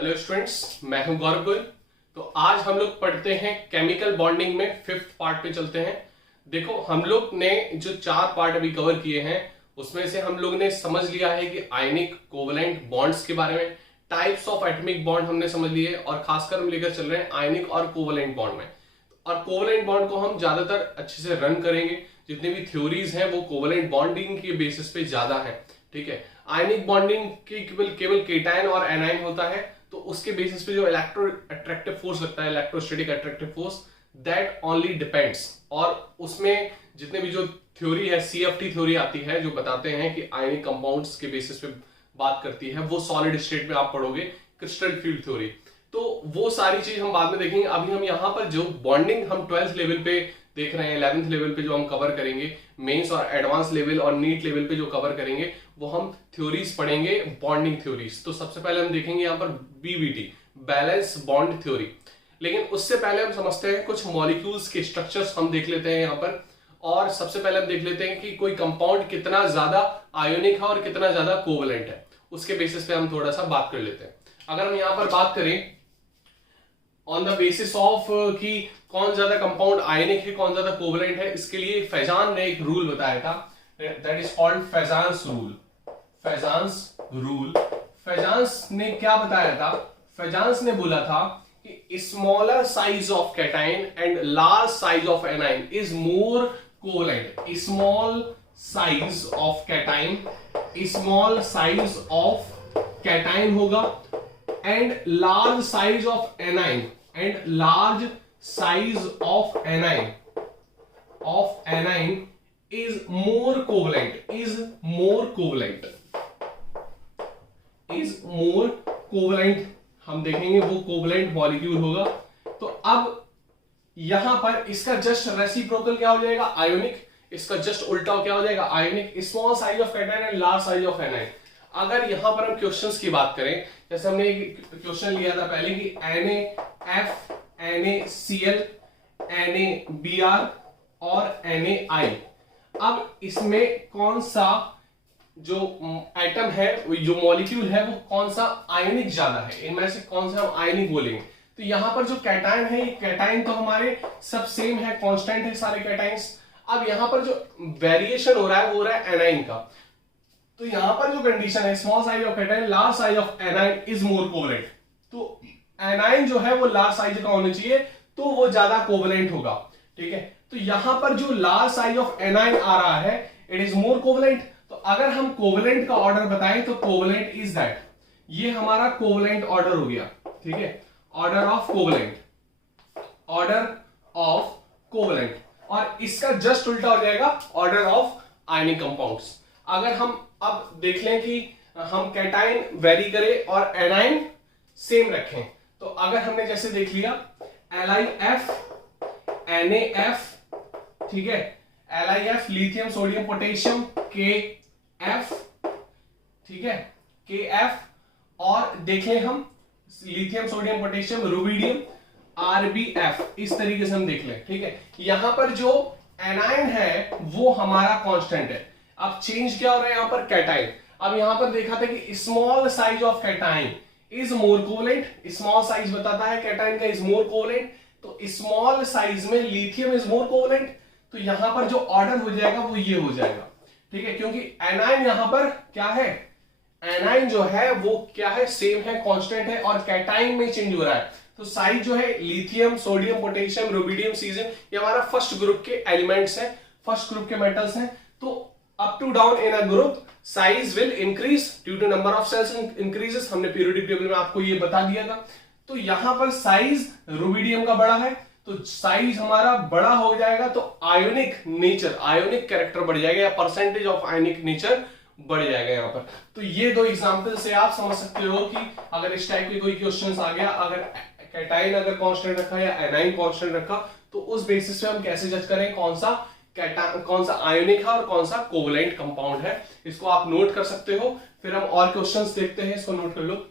Hello students, मैं हूं गौरव गोयल। तो आज हम लोग पढ़ते हैं केमिकल बॉन्डिंग में फिफ्थ पार्ट पे चलते हैं। देखो, हम लोग ने जो 4 पार्ट अभी कवर किए हैं उसमें से हम लोग ने समझ लिया है कि आयनिक कोवलेंट बॉन्ड्स के बारे में, टाइप्स ऑफ एटॉमिक बॉन्ड हमने समझ लिए और खासकर हम लेकर चल रहे हैं आयनिक और कोवलेंट बॉन्ड में। और कोवलेंट बॉन्ड को हम ज्यादातर अच्छे से रन करेंगे। जितनी भी थ्योरीज हैं वो कोवलेंट बॉन्डिंग के बेसिस पे ज्यादा है। ठीक है, आयनिक बॉन्डिंग की केवल केटायन और एनायन होता है, तो उसके बेसिस पे जो इलेक्ट्रो अट्रैक्टिव फोर्स लगता है, electrostatic attractive force, that only depends. और उसमें जितने भी जो थ्योरी है, सीएफटी थ्योरी आती है जो बताते हैं कि आयनिक कंपाउंड्स के बेसिस पे बात करती है, वो सॉलिड स्टेट में आप पढ़ोगे, क्रिस्टल फील्ड थ्योरी। तो वो सारी चीज हम बाद में देखेंगे। अभी हम यहाँ पर जो बॉन्डिंग हम 12th लेवल पे देख रहे हैं, 11th लेवल पे जो हम कवर करेंगे, मेंस और एडवांस लेवल और नीट लेवल पे जो कवर करेंगे, वो हम थ्योरीज पढ़ेंगे, बॉन्डिंग थ्योरीज। तो सबसे पहले हम देखेंगे यहाँ पर बीबीटी, बैलेंस बॉन्ड थ्योरी। लेकिन उससे पहले हम समझते हैं कुछ मॉलिक्यूल्स के स्ट्रक्चर्स हम देख लेते हैं यहाँ पर। और सबसे पहले हम देख लेते हैं कि कोई कंपाउंड कितना ज्यादा आयोनिक है और कितना ज्यादा कोवलेंट है। उसके बेसिस पे हम थोड़ा सा बात कर लेते हैं। अगर हम यहाँ पर बात करें ऑन द बेसिस ऑफ कि कौन ज्यादा कंपाउंड आयनिक है, कौन ज्यादा कोवलेंट है, इसके लिए फैजान ने एक रूल बताया था, that is called Fajans rule. Fajans rule, Fajans ने क्या बताया था? फैजान्स ने बोला था कि smaller size of cation and large size of anion is more covalent. Small size of cation, small size of cation होगा and large size of anion, and large size of anion is more covalent, हम देखेंगे वो covalent molecule होगा। तो अब यहां पर इसका जस्ट रेसिप्रोकल क्या हो जाएगा? आयोनिक। इसका जस्ट उल्टा क्या हो जाएगा? Ionic. Small size of cation and large size of anion. अगर यहां पर हम क्वेश्चंस की बात करें, जैसे हमने एक क्वेश्चन लिया था पहले कि NaF, NaCl, NaBr और NaI, अब इसमें कौन सा जो एटम है, जो मॉलिक्यूल है, वो कौन सा आयनिक ज्यादा है? इनमें से कौन सा हम आयनिक बोलेंगे? तो यहां पर जो कैटायन है, ये कैटायन तो हमारे सब सेम है, कांस्टेंट है सारे कैटायंस। अब यहां पर जो वेरिएशन हो रहा है वो हो रहा है एनाइन का। तो यहां पर जो कंडीशन है, small size of cation, large size of anion is more covalent. तो एनाइन जो है वो लार्ज साइज का होना चाहिए, तो वो ज्यादा कोवलेंट होगा। ठीक है, तो यहां पर जो लार्ज साइज ऑफ एनाइन आ रहा है, इट इज मोर कोवलेंट। तो अगर हम कोवलेंट का ऑर्डर बताएं तो कोवलेंट इज दैट, ये हमारा कोवलेंट ऑर्डर हो गया। ठीक है, order of covalent, order of covalent. और इसका जस्ट उल्टा हो जाएगा ऑर्डर ऑफ आयनिक कंपाउंड्स। अगर हम अब देख लें कि हम कैटाइन वेरी करें और एनाइन सेम रखें, तो अगर हमने जैसे देख लिया LiF, NaF, ठीक है, LiF lithium sodium potassium, KF, ठीक है, KF, और देख लें हम lithium sodium potassium rubidium, RbF, इस तरीके से हम देख लें। ठीक है, यहां पर जो एनाइन है वो हमारा कांस्टेंट है। अब चेंज क्या हो रहा है यहां पर? कैटाइन। अब यहां पर देखा था कि small size of cation is more covalent. Small size बताता है कैटाइन का इज मोर कोवलेंट, तो स्मॉल साइज में लिथियम इज मोर कोवलेंट। तो यहां पर जो ऑर्डर हो जाएगा वो ये हो जाएगा। ठीक है, क्योंकि एनाइन यहां पर क्या है? एनाइन जो है वो क्या है? सेम है, कांस्टेंट है, और कैटाइन में चेंज हो रहा है। तो साइज जो है lithium sodium potassium rubidium caesium, ये हमारा फर्स्ट ग्रुप के एलिमेंट्स हैं, फर्स्ट ग्रुप के मेटल्स हैं। तो up to down in a group size will increase due to number of shells increases. हमने पीरियोडिक टेबल में आपको ये बता दिया था। तो यहां पर साइज रुबिडियम का बड़ा है, तो साइज हमारा बड़ा हो जाएगा, तो आयोनिक नेचर, आयोनिक कैरेक्टर बढ़ जाएगा, या परसेंटेज ऑफ आयोनिक नेचर बढ़ जाएगा यहां पर। तो ये 2 एग्जांपल से आप समझ सकते हो कि अगर इस टाइप की कोई क्वेश्चंस आ गया, अगर कैटाइन अगर कांस्टेंट रखा या एनाइन कांस्टेंट रखा, तो उस बेसिस पे हम कैसे जज करें कौन सा आयोनिक है और कौन सा कोवलेंट कंपाउंड है। इसको आप नोट कर सकते हो। फिर हम और क्वेश्चंस देखते हैं, इसको नोट कर लो।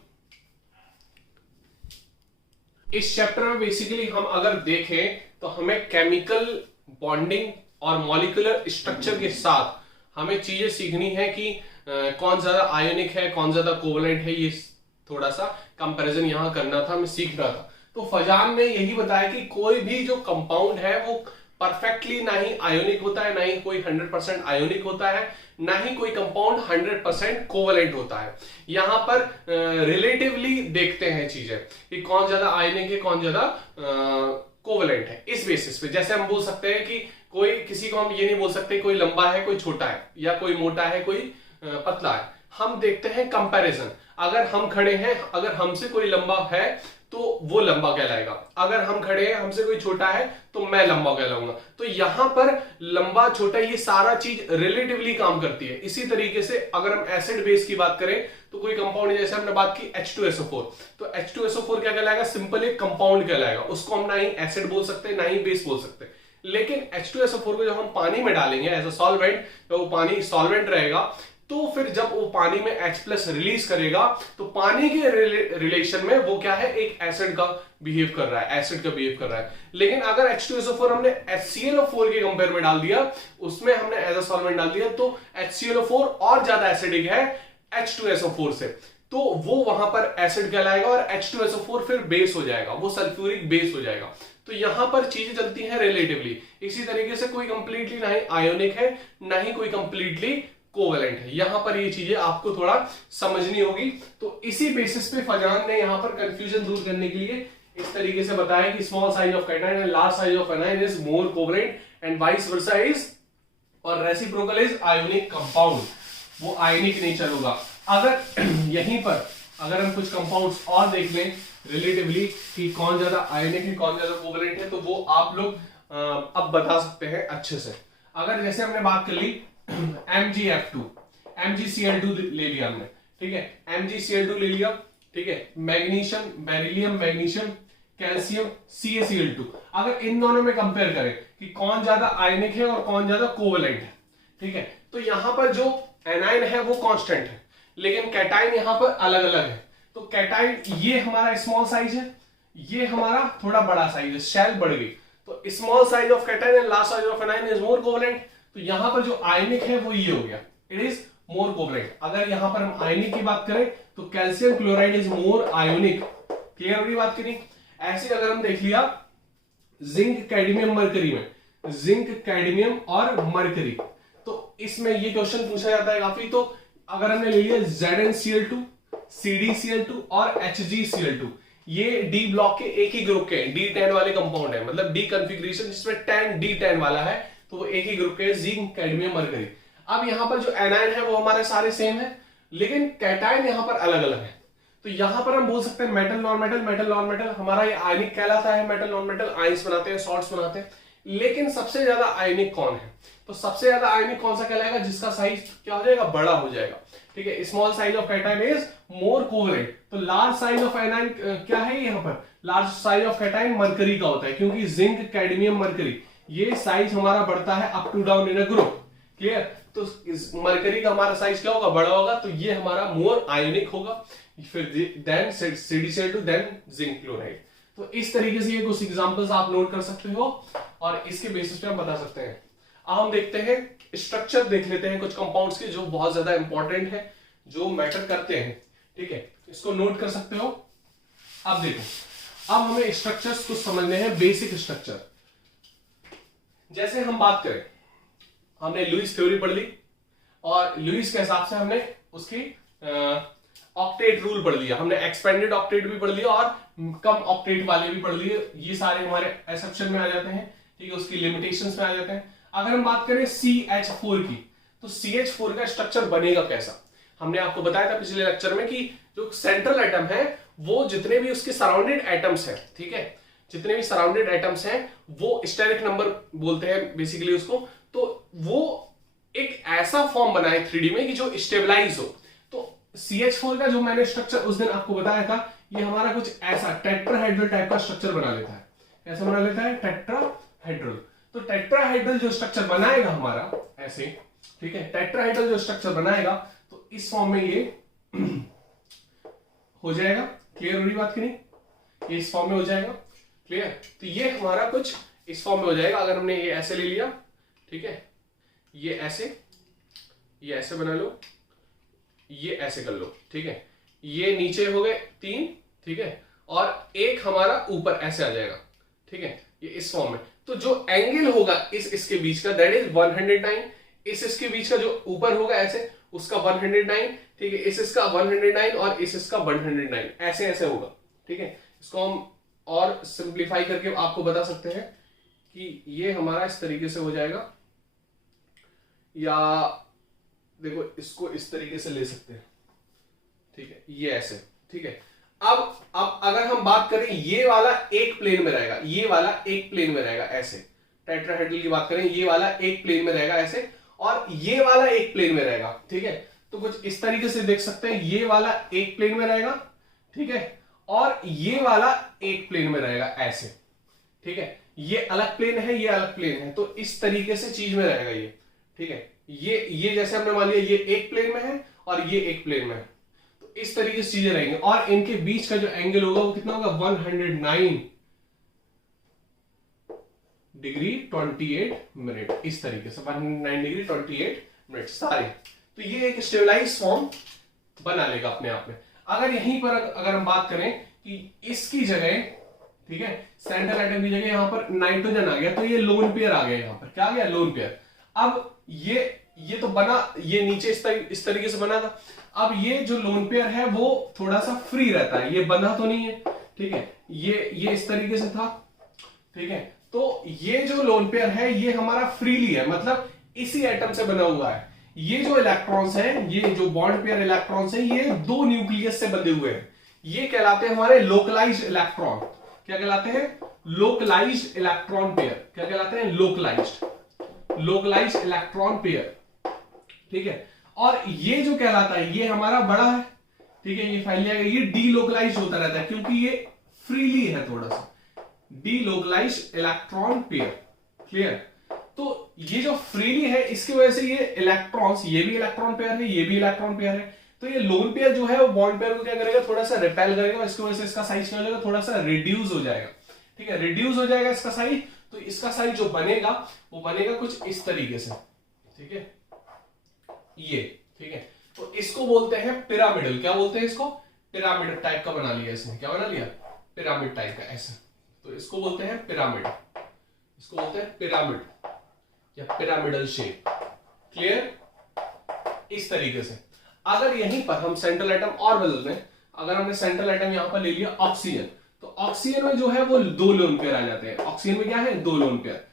इस चैप्टर में बेसिकली हम अगर देखें तो हमें केमिकल बॉन्डिंग और मॉलिक्यूलर स्ट्रक्चर के साथ हमें चीजें सीखनी है कि कौन ज्यादा आयोनिक है, कौन ज्यादा कोवलेंट है, ये थोड़ा सा कंपैरिजन यहाँ करना था, मैं सीख रहा था। तो फजान ने यही बताया कि कोई भी जो कंपाउंड है वो परफेक्टली ना ही आयोनिक होता है, ना ही कोई 100% आयोनिक होता है, ना ही कोई कंपाउंड 100% कोवलेंट होता है। यहां पर रिलेटिवली देखते हैं चीजें कि कौन ज्यादा आयोनिक है, कौन ज्यादा कोवलेंट है। इस बेसिस पे जैसे हम बोल सकते हैं कि कोई किसी को हम ये नहीं बोल सकते कोई लंबा है कोई छोटा है, या कोई मोटा है कोई पतला है। हम देखते हैं कंपैरिजन। अगर हम खड़े हैं, अगर हमसे कोई लंबा है तो वो लंबा कहलाएगा, अगर हम खड़े हैं हमसे कोई छोटा है तो मैं लंबा कहलाऊंगा। तो यहां पर लंबा छोटा ये सारा चीज रिलेटिवली काम करती है। इसी तरीके से अगर हम एसिड बेस की बात करें तो कोई कंपाउंड, जैसे हमने बात की H2SO4, तो H2SO4 क्या कहलाएगा? सिंपल एक कंपाउंड कहलाएगा। उसको हम ना ही एसिड बोल सकते ना ही बेस बोल सकते। लेकिन H2SO4 को जब हम पानी में डालेंगे एज अ सॉल्वेंट, तो वो पानी सॉल्वेंट रहेगा, तो फिर जब वो पानी में H+ रिलीज करेगा तो पानी के रिलेशन में वो क्या है? एक एसिड का बिहेव कर रहा है, एसिड का बिहेव कर रहा है। लेकिन अगर H2SO4 हमने HClO4 के कंपेयर में डाल दिया, उसमें हमने एज अ सॉल्वेंट डाल दिया, तो HClO4 और ज्यादा एसिडिक है H2SO4 से, तो वो वहां पर एसिड कहलाएगा और H2SO4 फिर बेस हो जाएगा, वो सल्फ्यूरिक बेस हो जाएगा। तो यहां पर चीजें चलती हैं रिलेटिवली। इसी तरीके से कोई कंप्लीटली ना ही आयोनिक है, ना ही कोई कंप्लीटली कोवेलेंट है। यहां पर ये चीजें आपको थोड़ा समझनी होगी। तो इसी बेसिस पे फजान ने यहां पर कंफ्यूजन दूर करने के लिए इस तरीके से बताया कि small size of cation and large size of anion is more covalent and vice versa is, और रेसिप्रोकल इज आयोनिक कंपाउंड, वो आयोनिक नेचर होगा। अगर यहीं पर अगर हम कुछ कंपाउंड्स और देख लें रिलेटिवली कि कौन ज्यादा आयोनिक है कौन ज्यादा कोवेलेंट है, तो वो आप लोग अब बता सकते हैं अच्छे से। अगर जैसे हमने बात कर ली MgF2, MgCl2 ले लिया हमने, ठीक है, MgCl2 ले लिया, ठीक है, magnesium, beryllium, magnesium, calcium, CaCl2। अगर इन दोनों में कंपेयर करें कि कौन ज्यादा आयनिक है और कौन ज्यादा कोवेलेंट है, ठीक है, तो यहां पर जो एनायन है वो कांस्टेंट है, लेकिन कैटायन यहां पर अलग अलग है। तो कैटायन ये हमारा स्मॉल साइज है, ये हमारा थोड़ा बड़ा साइज है, शेल बढ़ गई, तो small size of cation and large size of anion is more covalent. तो यहां पर जो आयनिक है वो ये हो गया, इट इज मोर कोवेलेंट। अगर यहां पर हम आयनिक की बात करें तो calcium chloride is more ionic. Clear होगी बात की नहीं? ऐसे अगर हम देख लिया जिंक, कैडमियम, मरकरी में, जिंक, कैडमियम और मरकरी, तो इसमें ये क्वेश्चन पूछा जाता है काफी। तो अगर हमने ले लिया ZnCl2, CdCl2 और HgCl2, ये डी ब्लॉक के एक ही ग्रुप के D10 वाले कंपाउंड है, मतलब डी कॉन्फ़िगरेशन जिसमें 10 D10 वाला है, तो वो एक ही ग्रुप के जिंक, कैडमियम, मरकरी। अब यहां पर जो एनायन है वो हमारे सारे सेम है, लेकिन कैटायन यहां पर अलग अलग है। तो यहां पर हम बोल सकते हैं metal non metal, metal non metal, हमारा ये आयनिक कहलाता है। मेटल नॉन मेटल आयंस बनाते हैं, सॉल्ट्स बनाते हैं। लेकिन सबसे ज्यादा आयनिक कौन है? तो सबसे ज्यादा आयनिक कौन सा कहलाएगा? जिसका साइज क्या हो जाएगा? बड़ा हो जाएगा, ठीक है। Small size of cation is more covalent. तो लार्ज साइज ऑफ एनायन क्या है? यहाँ पर large size of cation mercury का होता है, क्योंकि जिंक, कैडमियम, मरकरी ये साइज हमारा बढ़ता है up to down in a group. Clear? तो मरकरी का हमारा साइज क्या होगा? बड़ा होगा, तो ये हमारा मोर आयोनिक होगा। फिर then CdCl2, then zinc chloride. तो इस तरीके से ये कुछ एग्जांपल्स आप नोट कर सकते हो और इसके बेसिस पे हम बता सकते हैं। अब हम देखते हैं स्ट्रक्चर, देख लेते हैं कुछ कंपाउंड्स के जो बहुत ज्यादा इंपॉर्टेंट है, जो मैटर करते हैं, ठीक है, इसको नोट कर सकते हो। अब देखो, अब हमें स्ट्रक्चर्स कुछ समझने हैं, बेसिक स्ट्रक्चर। जैसे हम बात करें, हमने लुईस थ्योरी पढ़ ली और लुईस के हिसाब से हमने उसकी ऑक्टेट रूल पढ़ लिया, हमने एक्सपेंडेड ऑक्टेट भी पढ़ लिया और कम ऑक्टेट वाले भी पढ़ लिए। ये सारे हमारे एक्सेप्शन में आ जाते हैं, ठीक है, उसकी लिमिटेशंस में आ जाते हैं। अगर हम बात करें CH4 की, तो CH4 का स्ट्रक्चर बनेगा कैसा? हमने आपको बताया था पिछले लेक्चर में कि जो सेंट्रल एटम है वो जितने भी उसके सराउंडेड एटम्स हैं, ठीक है, जितने भी सराउंडेड एटम्स हैं वो स्टेरिक नंबर बोलते हैं बेसिकली उसको। तो वो एक ऐसा फॉर्म बनाए 3D में कि जो स्टेबलाइज हो। तो CH4 का जो मैंने स्ट्रक्चर उस दिन आपको बताया था, ये हमारा कुछ ऐसा टेट्राहेड्रल टाइप का स्ट्रक्चर बना लेता है। ऐसा बना लेता है टेट्राहेड्रल। तो टेट्राहेड्रल जो स्ट्रक्चर बनाएगा हमारा ऐसे, ठीक है, टेट्राहेड्रल जो स्ट्रक्चर बनाएगा तो इस फॉर्म में ये हो जाएगा। क्लियर हो रही बात की नहीं? ये इस फॉर्म में हो जाएगा। क्लियर? तो ये हमारा कुछ इस फॉर्म में हो जाएगा। अगर हमने ये ऐसे ले लिया, ठीक है, ये ऐसे बना लो, ये ऐसे कर लो, ठीक है, ये नीचे हो गए 3, ठीक है, और एक हमारा ऊपर ऐसे आ जाएगा, ठीक है, ये इस फॉर्म में। तो जो एंगल होगा इसके बीच का दैट इज 109, इसके बीच का जो ऊपर होगा ऐसे उसका 109, ठीक है, इसका 109 और इसका 109, ऐसे ऐसे होगा, ठीक है। इसको हम और सिंप्लीफाई करके आपको बता सकते हैं कि ये हमारा इस तरीके से हो जाएगा, या देखो इसको इस तरीके से ले सकते हैं, ठीक है, ये ऐसे, ठीक है। अब अगर हम बात करें ये वाला एक प्लेन में रहेगा, ये वाला एक प्लेन में रहेगा ऐसे, टेट्राहेड्रल की बात करें ये वाला एक प्लेन में रहेगा ऐसे, और ये वाला एक प्लेन में रहेगा, ठीक है। तो कुछ इस तरीके से देख सकते हैं, ये वाला एक प्लेन में रहेगा, ठीक है, और ये वाला एक प्लेन में रहेगा ऐसे, ठीक है। ये अलग प्लेन है, ये अलग प्लेन है, तो इस तरीके से चीज में रहेगा ये, ठीक है। ये जैसे हमने मान लिया ये एक प्लेन में है और ये एक प्लेन में है, तो इस तरीके से चीजें रहेंगे, और इनके बीच का जो एंगल होगा वो कितना होगा 109 डिग्री 28 मिनट, इस तरीके से 109 डिग्री 28 मिनट सारे। तो ये एक स्टेबलाइज फॉर्म बना लेगा अपने आप में। अगर यहीं पर अगर हम बात करें कि इसकी जगह, ठीक है, सेंट्रल एटम की जगह यहां पर नाइट्रोजन आ गया, तो ये लोन पेयर आ गया, यहां पर क्या आ गया लोन पेयर। अब ये तो बना, ये नीचे इस तरीके से बना था, अब ये जो लोन पेयर है वो थोड़ा सा फ्री रहता है, ये बंधा तो नहीं है, ठीक है, ये इस तरीके से था, ठीक है। तो ये जो लोन पेयर है ये हमारा फ्रीली है, मतलब इसी एटम से बना हुआ है। ये जो इलेक्ट्रॉन्स हैं, ये जो बॉन्ड पेयर इलेक्ट्रॉन्स हैं, ये दो न्यूक्लियस से बंधे हुए हैं, ये कहलाते हैं हमारे लोकलाइज्ड इलेक्ट्रॉन। क्या कहलाते हैं? Localised electron pair. क्या कहलाते हैं? लोकलाइज्ड इलेक्ट्रॉन पेयर, ठीक है। और ये जो कहलाता है ये हमारा बड़ा है, ठीक है, ये फैल जाएगा, ये डीलोकलाइज्ड होता रहता है क्योंकि ये फ्रीली है थोड़ा सा, डीलोकलाइज्ड इलेक्ट्रॉन पेयर, क्लियर। तो ये जो फ्रीली है इसकी वजह से ये इलेक्ट्रॉन्स, ये भी इलेक्ट्रॉन पेयर है, ये भी इलेक्ट्रॉन पेयर है, तो ये लोन पेयर जो है वो बॉन्ड पेयर को क्या करेगा, थोड़ा सा रिपेल करेगा, इसकी वजह से इसका साइज क्या हो जाएगा, थोड़ा सा रिड्यूस हो जाएगा, ठीक है, रिड्यूस हो जाएगा इसका साइज। तो इसका साइज जो बनेगा वो बनेगा कुछ इस तरीके से, ठीक है, ये, ठीक है। तो इसको बोलते हैं पिरामिडल। क्या बोलते हैं इसको? पिरामिड टाइप का बना लिया इसने। क्या बना लिया? पिरामिड टाइप का, ऐसा। तो इसको बोलते हैं पिरामिड, इसको बोलते हैं पिरामिड या पिरामिडल शेप, क्लियर। इस तरीके से अगर यहीं पर हम सेंट्रल एटम और बदल दें, अगर हमने सेंट्रल एटम यहां पर ले लिया ऑक्सीजन, तो ऑक्सीजन में जो है वो दो लोन पेयर आ जाते हैं। ऑक्सीजन में क्या है? दो लोन पेयर।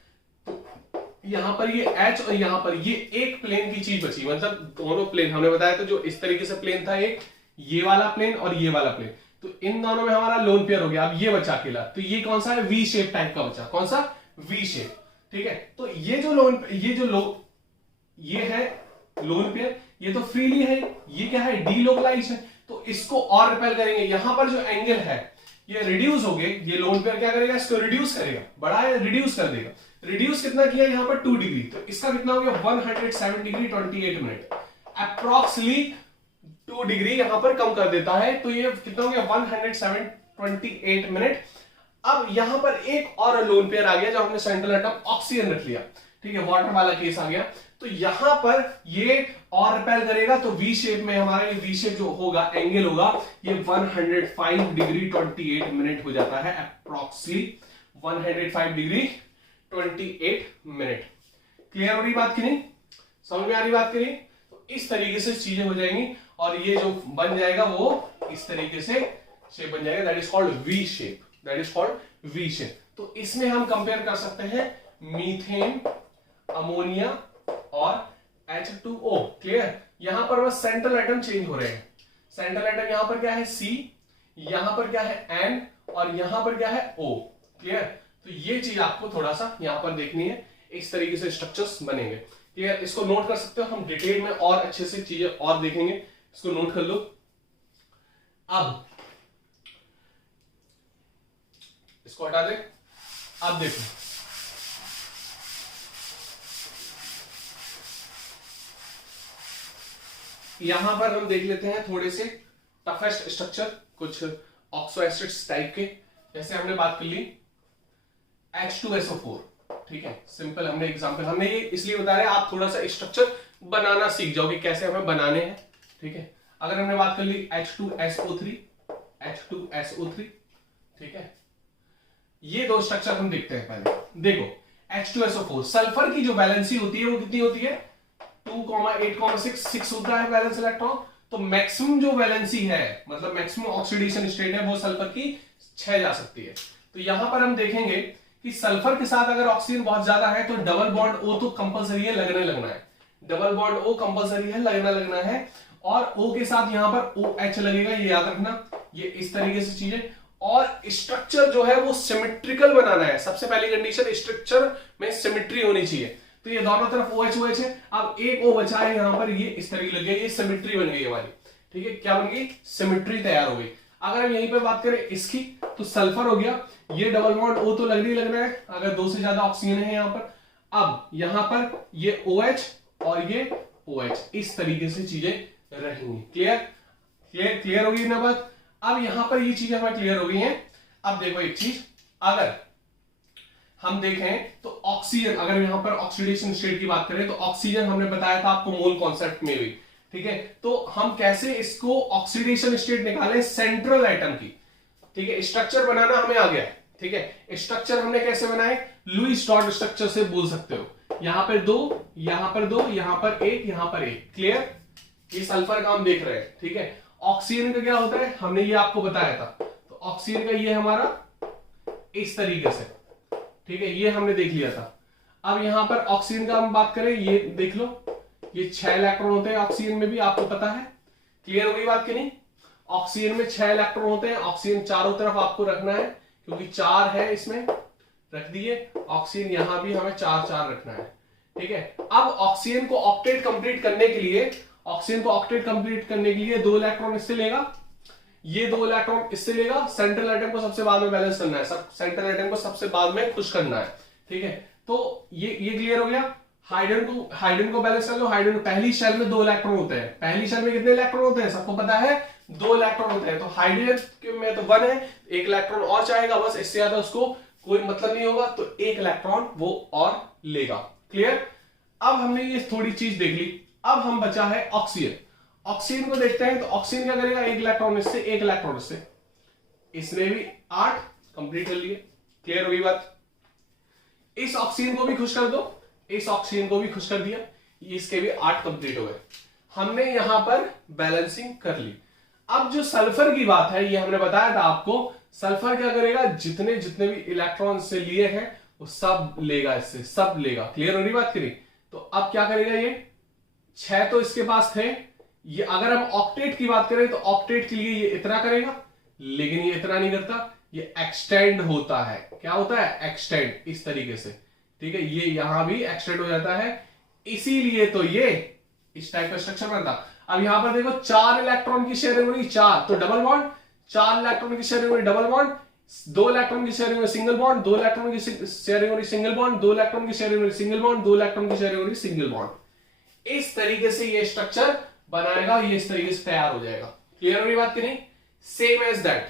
तो यहां पर ये H और यहां पर ये एक प्लेन की चीज बची, मतलब दोनों प्लेन हमने बताया था, जो इस तरीके से प्लेन था, एक ये वाला प्लेन और ये वाला प्लेन, तो इन दोनों में हमारा लोन पेयर हो गया। अब ये बचा अकेला, तो ये कौन सा है? वी शेप टाइप का बचा। कौन सा? वी शेप, ठीक है। तो ये है लोन पेयर, ये तो फ्रीली है, ये क्या है? डीलोकलाइज्ड है, तो इसको और रिपेल करेंगे। यहां पर जो एंगल है ये रिड्यूस हो गए, ये लोन पेयर क्या करेगा? इसको रिड्यूस करेगा, बड़ा है, रिड्यूस कर देगा। रिड्यूस कितना किया यहां पर? 2 डिग्री, तो इसका कितना हो गया? 107 डिग्री 28 मिनट, अप्रोक्सीमेटली 2 डिग्री यहां पर कम कर देता है, तो ये कितना हो गया? 107.28 मिनट। अब यहां पर एक और लोन पेयर आ गया, जब हमने सेंट्रल एटम ऑक्सीजन रख लिया, ठीक है, वाटर वाला केस आ गया, तो यहां पर ये और रिपेल करेगा, तो वी शेप में हमारा ये वी शेप जो होगा, एंगल होगा, ये 105 डिग्री 28 मिनट हो जाता है, अप्रोक्सीमेटली 105 डिग्री 28 मिनट। क्लियर हो रही बात की नहीं? समझ में आ रही बात की नहीं? तो इस तरीके से चीजें हो जाएंगी, और ये जो बन जाएगा वो इस तरीके से शेप बन जाएगा, that is called V shape, that is called V shape. तो इसमें हम कंपेयर कर सकते हैं मीथेन, अमोनिया और H2O, क्लियर। यहां पर बस सेंट्रल एटम चेंज हो रहे हैं। सेंट्रल एटम यहां पर क्या है? C, यहां पर क्या है? N, और यहां पर क्या है? O, clear. तो ये चीज आपको थोड़ा सा यहां पर देखनी है, इस तरीके से स्ट्रक्चर्स बनेंगे, क्लियर। इसको नोट कर सकते हो, हम डिटेल में और अच्छे से चीजें और देखेंगे, इसको नोट कर लो। अब इसको हटा दे। अब देखो, यहां पर हम देख लेते हैं थोड़े से टफेस्ट स्ट्रक्चर, कुछ ऑक्सो एसिड्स टाइप के, जैसे हमने बात कर ली H2SO4, ठीक है, सिंपल हमने एग्जांपल, हमने ये इसलिए बता रहे हैं आप थोड़ा सा स्ट्रक्चर बनाना सीख जाओगे, कैसे हमें बनाने हैं, ठीक है। अगर हमने बात कर ली H2SO3, H2SO3, ठीक है, ये दो स्ट्रक्चर हम देखते हैं पहले। देखो H2SO4 सल्फर की जो वैलेंसी होती है वो कितनी होती है 2,8,6 होता है वैलेंस इलेक्ट्रॉन। तो मैक्सिमम जो वैलेंसी है, मतलब मैक्सिमम ऑक्सीडेशन स्टेट है, वो सल्फर की 6 जा सकती है। तो यहां पर हम देखेंगे कि सल्फर के साथ अगर ऑक्सीजन बहुत ज्यादा है तो डबल बॉन्ड O तो कंपलसरी है, लगना है, डबल बॉन्ड O कंपलसरी है, लगना है, और O के साथ यहां पर OH लगेगा, ये याद रखना। ये इस तरीके से चीजें, और स्ट्रक्चर जो है वो सिमेट्रिकल बनाना है। सबसे पहली कंडीशन, स्ट्रक्चर में सिमेट्री होनी चाहिए। तो ये दोनों तरफ OH है। अब एक O बचा है यहां पर, ये इस तरीके लगे, ये सिमेट्री बन गई हमारी, ठीक है। क्या बन गई? सिमेट्री तैयार हो गई। अगर हम यहीं पे बात करें इसकी, तो सल्फर हो गया, ये डबल बॉन्ड O तो लगना है अगर 2 से ज्यादा ऑक्सीजन है यहां पर। अब यहां पर ये OH और ये OH, इस तरीके से चीजें रहेंगी। क्लियर होगी ना बात? अब यहां पर ये चीजें हमें क्लियर हो गई हैं। अब देखो एक चीज, अगर हम देखें तो ऑक्सीजन, अगर यहां पर ऑक्सीडेशन स्टेट की बात करें तो ऑक्सीजन हमने बताया था आपको मोल कॉन्सेप्ट में भी, ठीक है। तो हम कैसे इसको ऑक्सीडेशन स्टेट निकालें सेंट्रल एटम की, ठीक है। स्ट्रक्चर बनाना हमें आ गया, ठीक है। स्ट्रक्चर हमने कैसे बनाए? लुईस डॉट स्ट्रक्चर से बोल सकते हो। यहां पर 2, यहां पर 2, यहां पर 1, यहां पर 1। क्लियर? ये सल्फर का हम देख रहे हैं, ठीक है। ऑक्सीजन का क्या होता है, हमने ये आपको बताया था। तो ऑक्सीजन का ये हमारा इस तरीके से, ठीक है, ये हमने देख लिया था। अब यहां पर ऑक्सीजन का हम बात करें, ये देख लो, ये 6 इलेक्ट्रॉन होते हैं ऑक्सीजन में भी, आपको पता है। क्लियर हो गई बात कि नहीं? ऑक्सीजन में 6 इलेक्ट्रॉन होते हैं। ऑक्सीजन चारों तरफ आपको रखना है, क्योंकि 4 है इसमें, रख दिए। ऑक्सीजन यहां भी हमें 4 रखना है, ठीक है। अब ऑक्सीजन को ऑक्टेट कंप्लीट करने के लिए, ऑक्सीजन को ऑक्टेट कंप्लीट करने के लिए 2 इलेक्ट्रॉन इससे लेगा, ये 2 इलेक्ट्रॉन इससे लेगा। सेंट्रल एटम को सबसे बाद में बैलेंस करना है, सेंट्रल एटम को सबसे बाद में खुश करना है, ठीक है। तो ये क्लियर हो गया। हाइड्रोजन को बैलेंस कर लो। हाइड्रोजन पहली शेल में 2 इलेक्ट्रॉन होते हैं। पहली शेल में कितने इलेक्ट्रॉन होते हैं सबको पता है, 2 इलेक्ट्रॉन होते हैं। तो हाइड्रोजन में तो 1 है, 1 इलेक्ट्रॉन और चाहेगा, बस इससे ज्यादा उसको कोई मतलब नहीं होगा, तो 1 इलेक्ट्रॉन वो और लेगा। क्लियर? अब हमने ये थोड़ी चीज देख ली। अब हम बचा है ऑक्सीजन। ऑक्सीजन को देखते हैं। तो ऑक्सीजन क्या करेगा, 1 इलेक्ट्रॉन इससे, 1 इलेक्ट्रॉन इससे, इसमें भी 8 कंप्लीट कर लिए। क्लियर होगी बात? इस ऑक्सीजन को भी खुश कर दो, इस ऑक्सीजन को भी खुश कर दिया, इसके भी 8 कंप्लीट हो गए। हमने यहां पर बैलेंसिंग कर ली। अब जो सल्फर की बात है, ये हमने बताया था आपको, सल्फर क्या करेगा, जितने जितने भी इलेक्ट्रॉन से लिए हैं वो सब लेगा, इससे सब लेगा। क्लियर हो रही बात करी? तो अब क्या करेगा, ये 6 तो इसके पास थे। ये अगर हम ऑक्टेट की बात करें तो ऑक्टेट के लिए ये इतना करेगा, लेकिन ये इतना नहीं करता, ये एक्सटेंड होता है। क्या होता है? एक्सटेंड, इस तरीके से, ठीक है। ये यहां भी एक्सटेंड हो जाता है, इसीलिए तो ये इस टाइप का स्ट्रक्चर बनता। अब यहां पर देखो 4 इलेक्ट्रॉन की शेयरिंग हो रही, 4 तो डबल बॉन्ड, 4 इलेक्ट्रॉन की शेयरिंग हो रही डबल बॉन्ड, 2 इलेक्ट्रॉन की शेयरिंग हो रही सिंगल बॉन्ड, 2 इलेक्ट्रॉन की शेयरिंग हो रही सिंगल बॉन्ड, 2 इलेक्ट्रॉन की शेयरिंग हो रही सिंगल बॉन्ड, 2 इलेक्ट्रॉन की शेयरिंग हो रही सिंगल बॉन्ड। इस तरीके से ये स्ट्रक्चर बनाएगा, ये इस तरीके से तैयार हो जाएगा। क्लियर हो रही बात कि नहीं? सेम एज दैट,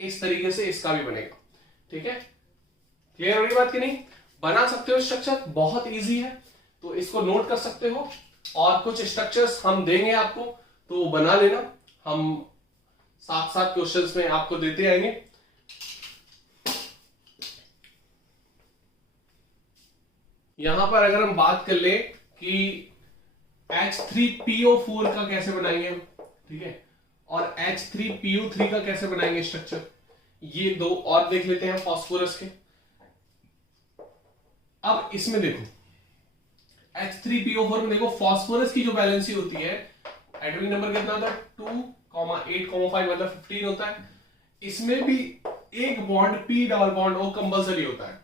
इस तरीके से इसका भी बनेगा, ठीक है। क्लियर हो रही बात कि नहीं? बना सकते हो स्ट्रक्चर, बहुत इजी है, तो इसको नोट कर सकते हो। और कुछ स्ट्रक्चर्स हम देंगे आपको, तो बना लेना, हम साथ साथ क्वेश्चंस में आपको देते आएंगे। यहां पर अगर हम बात कर ले कि H3PO4 का कैसे बनाएंगे हम, ठीक है, और H3PO3 का कैसे बनाएंगे स्ट्रक्चर, ये 2 और देख लेते हैं फास्फोरस के। अब इसमें देखो H3PO4 में देखो फास्फोरस की जो वैलेंसी होती है, एटॉमिक नंबर कितना होता है 2,8,5 मतलब 15 होता है। इसमें भी एक bond P double bond O compulsory होता है,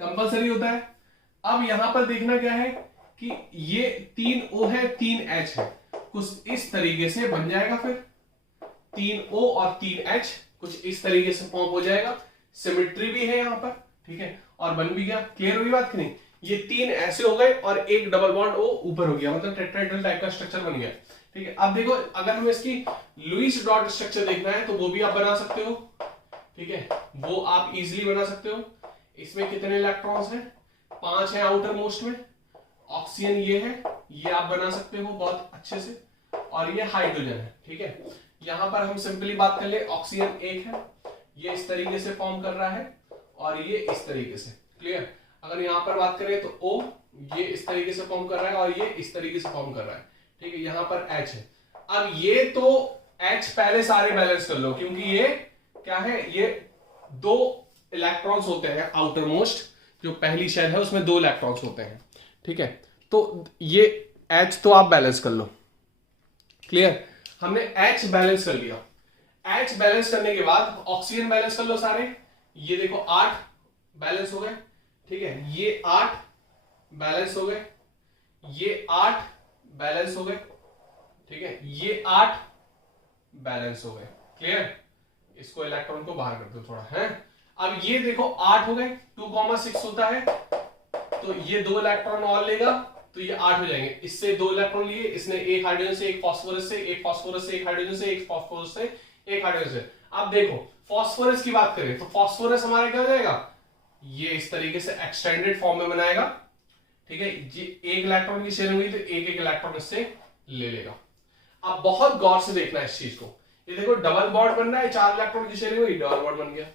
कंपल्सरी होता है। अब यहां पर देखना क्या है कि ये 3 O है 3 H है, कुछ इस तरीके से बन जाएगा, फिर 3 O और 3 H कुछ इस तरीके से फॉर्म हो जाएगा। सिमेट्री भी है यहां पर, ठीक है, और बन भी गया। क्लियर हुई बात कि नहीं? ये 3 ऐसे हो गए और एक डबल बॉन्ड O ऊपर हो गया, मतलब टेट्राहेड्रल टाइप का स्ट्रक्चर बन गया, ठीक है। अब देखो अगर हमें इसकी लुईस डॉट स्ट्रक्चर देखना है तो वो भी आप बना सकते हो, ठीक है, वो आप इजीली बना सकते हो। इसमें कितने इलेक्ट्रॉन्स हैं? 5 है आउटर मोस्ट में। ऑक्सीजन ये है, ये आप बना सकते हो बहुत अच्छे से। और ये हाइड्रोजन है। ठीक है, यहां पर हम सिंपली बात कर ले, ऑक्सीजन एक है, ये इस तरीके से फॉर्म कर रहा है और ये इस तरीके से। क्लियर? अगर यहां पर बात करें तो O ये इस तरीके से फॉर्म कर रहा है और ये इस तरीके से फॉर्म कर रहा है। ठीक है, यहां पर H है। अब ये तो H पहले सारे बैलेंस कर लो, क्योंकि ये क्या है, ये 2 इलेक्ट्रॉन्स होते हैं आउटर मोस्ट, जो पहली शेल है उसमें 2 इलेक्ट्रॉन्स होते हैं। ठीक है, तो ये H तो आप बैलेंस कर लो। क्लियर? हमने H बैलेंस कर लिया। H बैलेंस करने के बाद ऑक्सीजन बैलेंस कर लो सारे। ये देखो 8 बैलेंस हो गए। ठीक है, ये 8 बैलेंस हो गए, ये 8 बैलेंस हो गए। ठीक है, ये 8 बैलेंस हो गए। क्लियर? इसको इलेक्ट्रॉन को बाहर कर दो थोड़ा है। अब ये देखो 8 हो गए, 2,6 होता है, तो ये 2 इलेक्ट्रॉन और लेगा तो ये 8 हो जाएंगे। इससे 2 इलेक्ट्रॉन लिए, इसने एक हाइड्रोजन से, एक फास्फोरस से, एक फास्फोरस से, एक हाइड्रोजन से, एक फास्फोरस से, एक हाइड्रोजन से। अब देखो फास्फोरस की बात करें तो फास्फोरस हमारा क्या हो जाएगा, ये इस तरीके से एक्सटेंडेड फॉर्म में बनाएगा। ठीक है, ये एक इलेक्ट्रॉन की शेयरिंग हुई तो एक एक इलेक्ट्रॉन इससे ले लेगा। अब बहुत गौर से देखना है इस चीज को। ये देखो डबल बॉन्ड बनना है, 4 इलेक्ट्रॉन की शेयरिंग हुई, डबल बॉन्ड बन गया।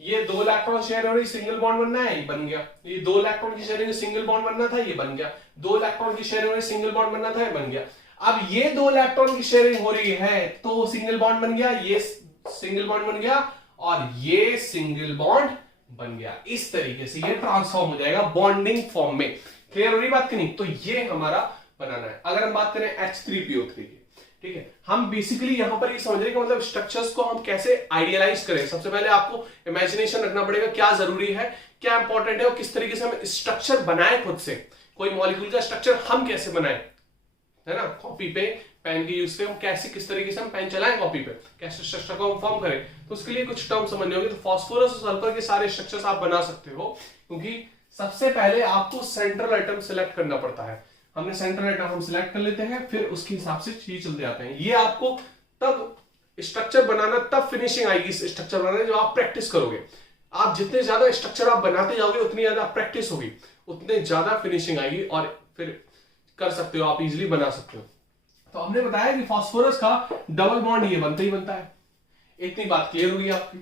ये 2 इलेक्ट्रॉन शेयर हो रही, सिंगल बॉन्ड बनना है, ये बन गया। ये 2 इलेक्ट्रॉन की शेयरिंग, सिंगल बॉन्ड बनना था, ये बन गया। 2 इलेक्ट्रॉन की शेयरिंग हो रही, सिंगल बॉन्ड बनना था, ये बन गया। अब ये 2 इलेक्ट्रॉन की शेयरिंग हो रही है तो सिंगल बॉन्ड बन गया, ये सिंगल बॉन्ड बन गया और ये सिंगल बॉन्ड बन गया। इस तरीके से ये ट्रांसफॉर्म हो जाएगा बॉन्डिंग फॉर्म में। क्लियर हो रही बात कि नहीं? तो ये हमारा बनाना है। अगर हम बात करें H3PO3 की, ठीक है, हम बेसिकली यहां पर ये समझ रहे हैं कि मतलब स्ट्रक्चर्स को हम कैसे आइडियलाइज करें। सबसे पहले आपको इमेजिनेशन रखना पड़ेगा, क्या जरूरी है, क्या इंपॉर्टेंट है और किस तरीके से हम स्ट्रक्चर बनाए खुद से। कोई मॉलिक्यूल का स्ट्रक्चर हम कैसे बनाए, है ना, कॉपी पे पेन के यूज से हम कैसे, किस तरीके से हम पेन चलाएं कॉपी पे, कैसे स्ट्रक्चर को हम फॉर्म करें, तो उसके लिए कुछ टर्म समझने होंगे। तो फास्फोरस और सल्फर के सारे स्ट्रक्चर्स आप बना सकते हो, क्योंकि सबसे पहले आपको सेंट्रल एटम सिलेक्ट करना पड़ता है। हमने सेंट्रल एटम हम सिलेक्ट कर लेते हैं, फिर उसके हिसाब से चीज चलते जाते हैं। ये आपको तब स्ट्रक्चर बनाना, तब फिनिशिंग आएगी स्ट्रक्चर बनाने, जो आप प्रैक्टिस करोगे। आप जितने ज्यादा स्ट्रक्चर आप बनाते जाओगे, उतनी ज्यादा प्रैक्टिस होगी, उतने ज्यादा फिनिशिंग आएगी और फिर कर सकते हो, आप इजीली बना सकते हो। तो हमने बताया कि फास्फोरस का डबल बॉन्ड ये बनता ही बनता है। इतनी बात क्लियर होगी, आपकी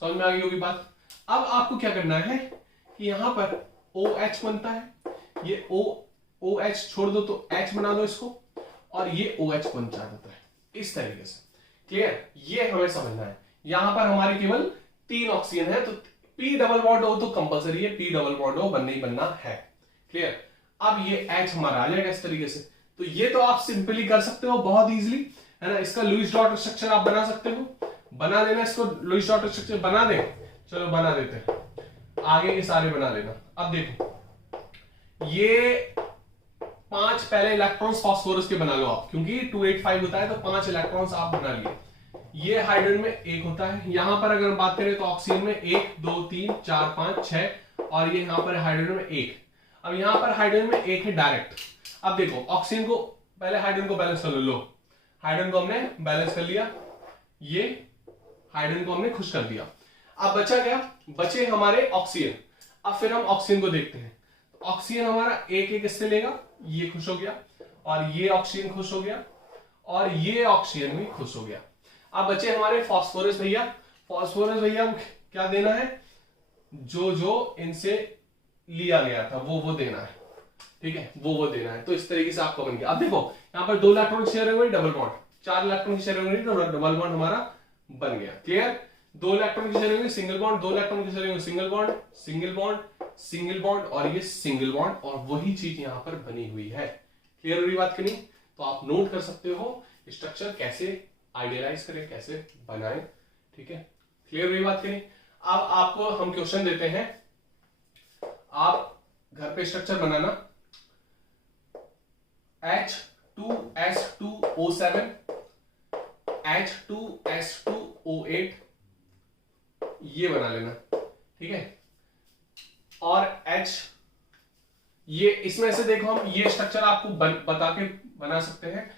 समझ में आ गई होगी बात। अब आपको क्या करना है कि यहां पर OH बनता है, ये OH छोड़ दो तो H बना दो इसको, और ये OH बन जाता है इस तरीके से। क्लियर? ये हमें समझना है। यहां पर हमारे केवल 3 ऑक्सीजन है, तो P डबल बॉन्ड हो तो कंपलसरी है, P डबल बॉन्ड हो बनना ही बनना है। क्लियर? अब ये H हमारा आ जाएगा इस तरीके से। तो ये तो आप सिंपली कर सकते हो बहुत इजीली, है ना। इसका लुईस डॉट स्ट्रक्चर आप बना सकते हो, बना देना इसको। लुईस डॉट स्ट्रक्चर बना दे, चलो बना देते हैं, आगे के सारे बना लेना। अब देखो ये 5 पहले इलेक्ट्रॉन्स फास्फोरस के बना लो आप, क्योंकि 285 होता है तो 5 इलेक्ट्रॉन्स आप बना लिए। ये हाइड्रोजन में 1 होता है। यहां पर अगर हम बात करें तो ऑक्सीजन में 1 2 3 4 5 6, और ये यहां पर हाइड्रोजन में 1। अब यहां पर हाइड्रोजन में 1 है डायरेक्ट। अब देखो ऑक्सीजन को पहले, हाइड्रोजन को बैलेंस कर लो। हाइड्रोजन को हमने बैलेंस कर लिया, ये हाइड्रोजन को हमने खुश कर दिया। अब बचा क्या, बचे हमारे ऑक्सीजन। अब फिर हम ऑक्सीजन को देखते हैं। तो ऑक्सीजन हमारा एक एक इससे लेगा, ये खुश हो गया, और ये ऑक्सीजन खुश हो गया, और ये ऑक्सीजन भी खुश हो गया। अब बचे हमारे फास्फोरस भैया। फास्फोरस भैया क्या देना है, जो जो इनसे लिया गया था वो देना है। ठीक है, वो देना है। तो इस तरीके से आपको बन गया। अब देखो यहां पर 2 इलेक्ट्रॉन शेयर हो गई, डबल बॉन्ड, 4 इलेक्ट्रॉन की शेयर हो गई तो डबल बॉन्ड हमारा बन गया। क्लियर? 2 इलेक्ट्रॉन की शेयर हो गई, सिंगल बॉन्ड, 2 इलेक्ट्रॉन की शेयर हो गई, single bond, single bond, single bond, और ये सिंगल बॉन्ड, और वही चीज यहां पर बनी हुई है। क्लियर हो रही बात की नहीं? तो आप नोट कर सकते हो स्ट्रक्चर कैसे आइडियलाइज करें, कैसे बनाएं। ठीक है, क्लियर हो रही बात की नहीं? अब आपको हम क्वेश्चन देते हैं, आप घर पे स्ट्रक्चर बनाना। H2S2O7, H2S2O8, ये बना लेना। ठीक है, और H, ये इसमें से देखो हम ये स्ट्रक्चर आपको बता के बना सकते हैं।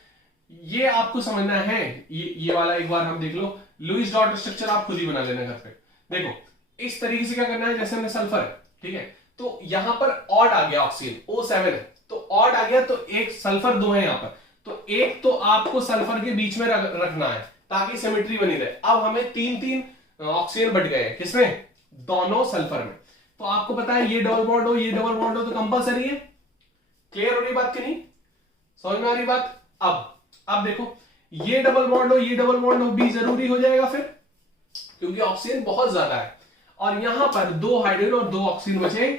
ये आपको समझना है, ये वाला एक बार हम देख लो। लुईस डॉट स्ट्रक्चर आप खुद ही बना लेना घर पे। देखो इस तरीके से क्या करना है, जैसे हमने सल्फर है, ठीक है, तो यहां पर ऑड आ गया, ऑक्सीजन O7 है तो ऑड आ गया, तो एक सल्फर 2 है यहां पर, तो एक तो आपको सल्फर के बीच में रखना है ताकि सिमेट्री बनी रहे। अब हमें तीन तीन ऑक्सीजन बट गए किसमें, दोनों सल्फर में। तो आपको पता है ये डबल बॉन्ड हो ये डबल बॉन्ड हो तो कंपलसरी है। क्लियर हो रही बात कि नहीं, समझ में आ रही बात। अब देखो ये डबल बॉन्ड हो ये डबल बॉन्ड हो भी जरूरी हो जाएगा फिर, क्योंकि ऑक्सीजन बहुत ज्यादा है और यहां पर 2 हाइड्रोजन और 2 ऑक्सीजन बचे,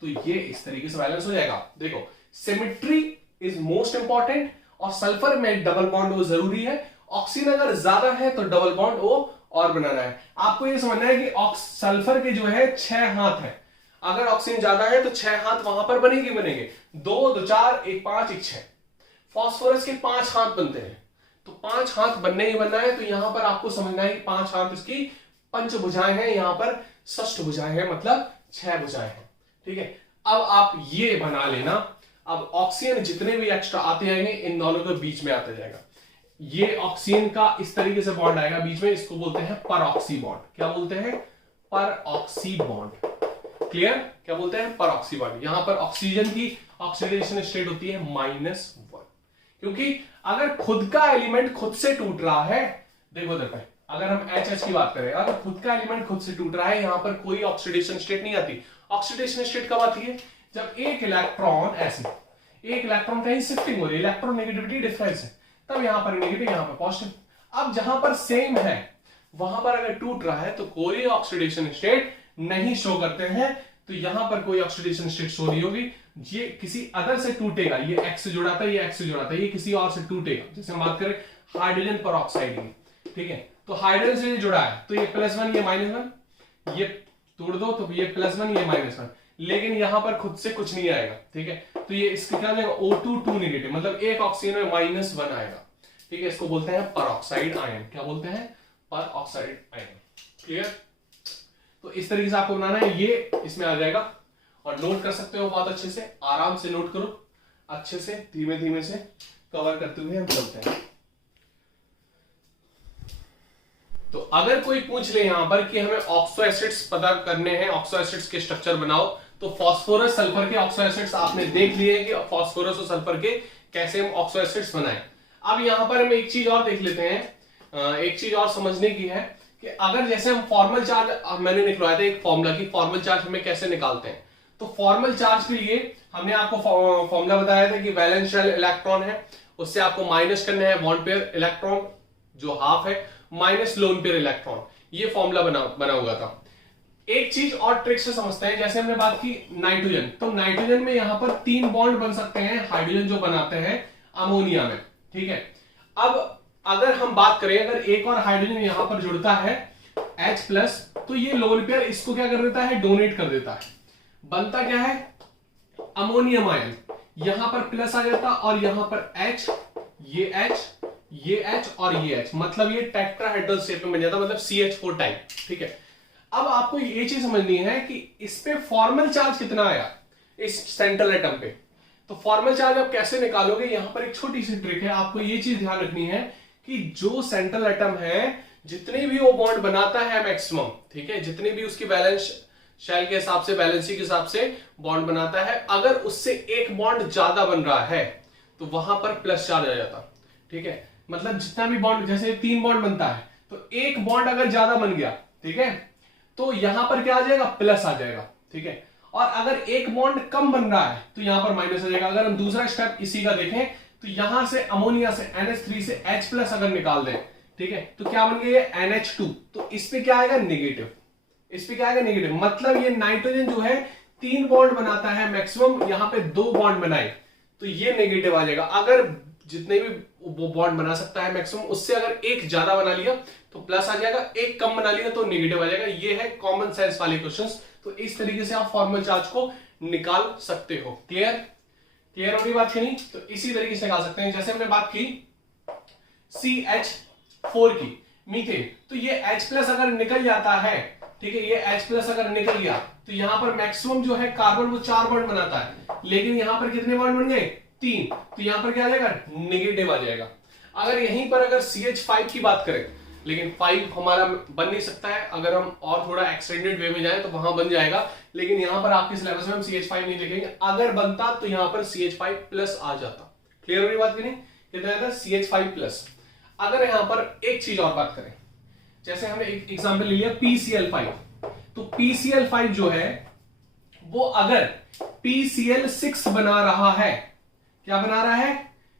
तो ये इस तरीके से बैलेंस हो जाएगा। देखो सिमेट्री इज मोस्ट इंपॉर्टेंट और सल्फर में डबल बॉन्ड ओ जरूरी है। ऑक्सीजन अगर ज्यादा है तो डबल बॉन्ड ओ और बनाना है। आपको ये समझना है कि सल्फर के जो है 6 हाथ है, अगर ऑक्सीजन ज्यादा है तो 6 हाथ वहां पर बनेंगे 2 2 4 1 5 1 6। फास्फोरस के 5 हाथ बनते हैं, तो 5 हाथ बनने ही बनना है। तो यहां पर आपको समझना है कि 5 हाथ इसकी पंचभुजाएं हैं, यहां पर षष्ठ भुजाएं हैं, मतलब 6 भुजाएं हैं। ठीक है, अब आप ये बना लेना। अब ऑक्सीजन जितने भी एक्स्ट्रा आते जाएंगे इन दोनों के बीच में आते जाएगा। ये ऑक्सीजन का इस तरीके से बॉन्ड आएगा बीच में, इसको बोलते हैं परऑक्सी बॉन्ड। क्या बोलते हैं, परऑक्सी बॉन्ड। क्लियर, क्या बोलते हैं, परऑक्सी बॉन्ड। यहां पर ऑक्सीजन की ऑक्सीडेशन स्टेट होती है -1, क्योंकि अगर खुद का एलिमेंट खुद से टूट रहा है, देखो अगर हम HH की बात करें, अगर खुद का एलिमेंट खुद से टूट रहा है, यहां पर कोई ऑक्सीडेशन स्टेट नहीं आती। ऑक्सीडेशन स्टेट कब आती है, जब एक इलेक्ट्रॉन ऐसे एक इलेक्ट्रॉन कहीं शिफ्टिंग हो रही है, इलेक्ट्रॉन नेगेटिविटी डिफरेंस है, तब यहां पर नेगेटिव यहां पर पॉजिटिव। अब जहां पर सेम है वहां पर अगर टूट रहा है तो कोई ऑक्सीडेशन स्टेट नहीं शो करते हैं, तो यहां पर कोई ऑक्सीडेशन स्टेट शो नहीं होगी। ये किसी अदर से टूटेगा, ये X से जुड़ा था, ये X से जुड़ा था, ये किसी और से टूटेगा। जैसे हम बात करें हाइड्रोजन परऑक्साइड की, ठीक है, तो हाइड्रोजन से जुड़ा है तो ये +1 ये -1, ये तोड़ दो तो ये +1 ये -1, लेकिन यहां पर खुद से कुछ नहीं आएगा। ठीक है, तो ये इसका क्या जाएगा, O2 2 नेगेटिव, मतलब एक ऑक्सीजन में -1 आएगा। ठीक है, इसको बोलते हैं परऑक्साइड आयन। क्या बोलते हैं, परऑक्साइड आयन। क्लियर, तो इस तरीके से आपको बनाना है, ये इसमें आ जाएगा और नोट कर सकते हो बहुत अच्छे से, आराम से नोट करो, अच्छे से धीमे धीमे से कवर करते हुए हम चलते हैं। तो अगर कोई पूछ ले यहां पर कि हमें ऑक्सो एसिड्स पता करने हैं, ऑक्सो एसिड्स के स्ट्रक्चर बनाओ, तो फास्फोरस सल्फर के ऑक्सो एसिड्स आपने देख लिए कि फास्फोरस और सल्फर के कैसे हम ऑक्सो एसिड्स बनाएं। अब यहां पर हम एक चीज और देख लेते हैं, एक चीज और समझने की है कि अगर जैसे हम फॉर्मल चार्ज, मैंने निकलवाया था एक फॉर्मूला की फॉर्मल चार्ज हमें कैसे निकालते हैं। तो फॉर्मल चार्ज के लिए हमने आपको फॉर्मूला बताया था कि वैलेंस शेल इलेक्ट्रॉन है, उससे आपको माइनस करना है बॉन्ड पेयर इलेक्ट्रॉन जो हाफ है, माइनस लोन पेयर इलेक्ट्रॉन। ये फॉर्मूला बना हुआ था। एक चीज और ट्रिक से समझते हैं, जैसे हमने बात की नाइट्रोजन, तो नाइट्रोजन में यहां पर 3 बॉन्ड बन सकते हैं हाइड्रोजन जो बनाते हैं अमोनिया में। ठीक है, अब अगर हम बात करें, अगर एक और हाइड्रोजन यहां पर जुड़ता है H+, तो ये लोन पेयर इसको क्या कर देता है, डोनेट कर देता है। बनता क्या है, अमोनियम आयन, यहां पर प्लस आ जाता और यहां पर H, ये H और ये H, मतलब ये टेट्राहेड्रल शेप में बन जाता, मतलब CH4 टाइप। ठीक है, अब आपको ये चीज समझनी है कि इस पे फॉर्मल चार्ज कितना आया इस सेंट्रल एटम पे। तो फॉर्मल चार्ज आप कैसे निकालोगे, यहां पर एक छोटी सी ट्रिक है, आपको ये चीज ध्यान रखनी है कि जो सेंट्रल एटम है जितने भी वो बॉन्ड बनाता है मैक्सिमम, ठीक है, जितने भी उसकी बैलेंस शेल के हिसाब से, बैलेंसी के हिसाब से बॉन्ड बनाता है, अगर उससे एक बॉन्ड ज्यादा बन रहा है तो वहां पर प्लस चार्ज आ जाता। ठीक है, मतलब जितना भी बॉन्ड, जैसे 3 बॉन्ड बनता है तो एक बॉन्ड अगर ज्यादा बन गया, ठीक है, तो यहां पर क्या आ जाएगा, प्लस आ जाएगा। ठीक है, और अगर एक बॉन्ड कम बन रहा है तो यहां पर माइनस आ जाएगा। अगर हम दूसरा स्टेप इसी का देखें तो यहां से अमोनिया से NH3 से H+ अगर निकाल दें, ठीक है, तो क्या बन गया NH2, तो इस पे क्या आएगा, नेगेटिव। इस पे क्या आएगा, नेगेटिव, मतलब ये नाइट्रोजन जो है 3 बॉन्ड बनाता है मैक्सिमम, यहां पे 2 बॉन्ड बनाए तो ये नेगेटिव आ जाएगा। अगर जितने भी वो बॉन्ड बना सकता है मैक्सिमम, उससे अगर एक ज्यादा बना लिया तो प्लस आ जाएगा, एक कम बना लिया तो नेगेटिव आ जाएगा। ये है कॉमन सेंस वाले क्वेश्चंस। तो इस तरीके से आप फॉर्मल चार्ज को निकाल सकते हो। क्लियर, क्लियर हो रही बात की नहीं, तो इसी तरीके से निकाल सकते हैं। जैसे हमने बात की CH4 की, मीथेन, तो ये H+ अगर निकल जाता है, ठीक है, ये H+ अगर निकल गया तो यहां पर मैक्सिमम जो है कार्बन वो 4 बॉन्ड बनाता है, लेकिन यहां पर कितने बॉन्ड बन गए, 3, तो यहां पर क्या आ जाएगा, नेगेटिव आ जाएगा। अगर यहीं पर अगर CH5 की बात करें, लेकिन 5 हमारा बन नहीं सकता है, अगर हम और थोड़ा एक्सटेंडेड वे में जाएं तो वहां बन जाएगा, लेकिन यहां पर आपके सिलेबस में हम CH5 नहीं लिखेंगे। अगर बनता तो यहां पर CH5+ आ जाता। क्लियर हो रही बात की नहीं, कितना आता है CH5+। अगर यहां पर एक चीज और बात करें, जैसे हमने एक एग्जांपल ले लिया PCl5, तो PCl5 जो है वो अगर PCl6 बना रहा है, क्या बना रहा है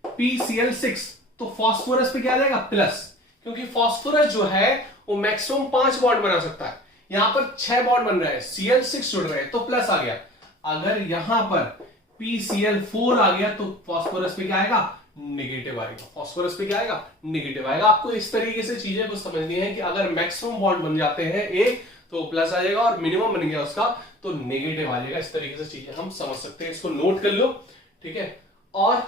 PCl6, तो फास्फोरस पे क्या आ जाएगा प्लस, क्योंकि फास्फोरस जो है वो मैक्सिमम 5 बॉन्ड बना सकता है, यहां पर 6 बॉन्ड बन रहे हैं, Cl6 जुड़ रहे हैं तो प्लस आ गया। अगर यहां पर PCl4 आ गया तो फास्फोरस पे क्या आएगा नेगेटिव आएगा, फास्फोरस पे क्या आएगा नेगेटिव आएगा। आपको इस तरीके से चीजें को समझनी है कि अगर मैक्सिमम बॉन्ड बन जाते हैं एक तो प्लस आ जाएगा और मिनिमम बन गया उसका तो नेगेटिव आ जाएगा। इस तरीके से चीजें हम समझ सकते हैं, इसको नोट कर लो, ठीक है। और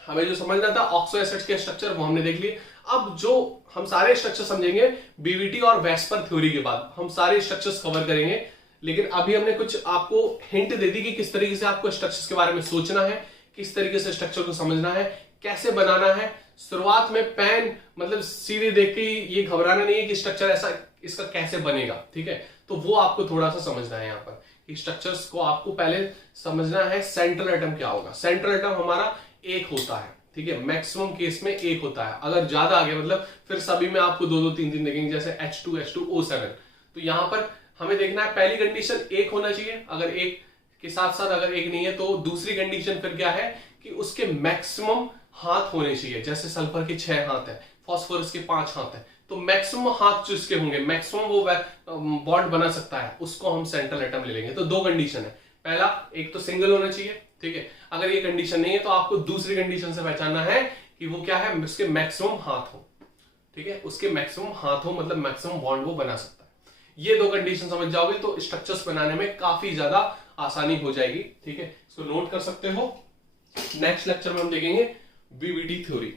हमें जो समझना था ऑक्सो एसिड्स के स्ट्रक्चर वो हमने देख लिए। अब जो हम सारे स्ट्रक्चर समझेंगे बीवीटी और वेस्पर थ्योरी के बाद हम सारे स्ट्रक्चर्स कवर करेंगे, लेकिन अभी हमने कुछ आपको हिंट दे दी कि किस तरीके से आपको स्ट्रक्चर्स के बारे में सोचना है, किस तरीके से स्ट्रक्चर को समझना है, कैसे बनाना है। शुरुआत में पेन मतलब सीधे देख के ये घबराना नहीं है कि स्ट्रक्चर ऐसा इसका कैसे बनेगा, ठीक है। तो वो आपको थोड़ा सा समझना है यहाँ पर कि स्ट्रक्चर्स को आपको पहले समझना है सेंट्रल एटम क्या होगा। सेंट्रल एटम हमारा एक होता है, ठीक है, मैक्सिमम केस में एक होता है। अगर ज्यादा आ गया मतलब फिर सभी में आपको 2 2 3 3 देखेंगे, जैसे H2H2O7। तो यहां पर हमें देखना है पहली कंडीशन एक होना चाहिए, अगर एक के साथ साथ अगर एक नहीं है तो दूसरी कंडीशन फिर क्या है कि उसके मैक्सिमम हाथ होने चाहिए। जैसे सल्फर के 6 हाथ है, फास्फोरस के 5 हाथ है, तो मैक्सिमम हाथ जो इसके होंगे, मैक्सिमम वो बॉन्ड बना सकता है, उसको हम सेंट्रल एटम ले लेंगे। तो 2 कंडीशन है, पहला एक तो सिंगल होना चाहिए, ठीक है। अगर ये कंडीशन नहीं है तो आपको दूसरी कंडीशन से पहचानना है कि वो क्या है, उसके मैक्सिमम हाथ हो, ठीक है, उसके मैक्सिमम हाथ हो मतलब मैक्सिमम बॉन्ड वो बना सकता है। ये 2 कंडीशन समझ जाओगे तो स्ट्रक्चर्स बनाने में काफी ज्यादा आसानी हो जाएगी, ठीक है। इसको नोट कर सकते हो। नेक्स्ट लेक्चर में हम देखेंगे बीवीटी थ्योरी।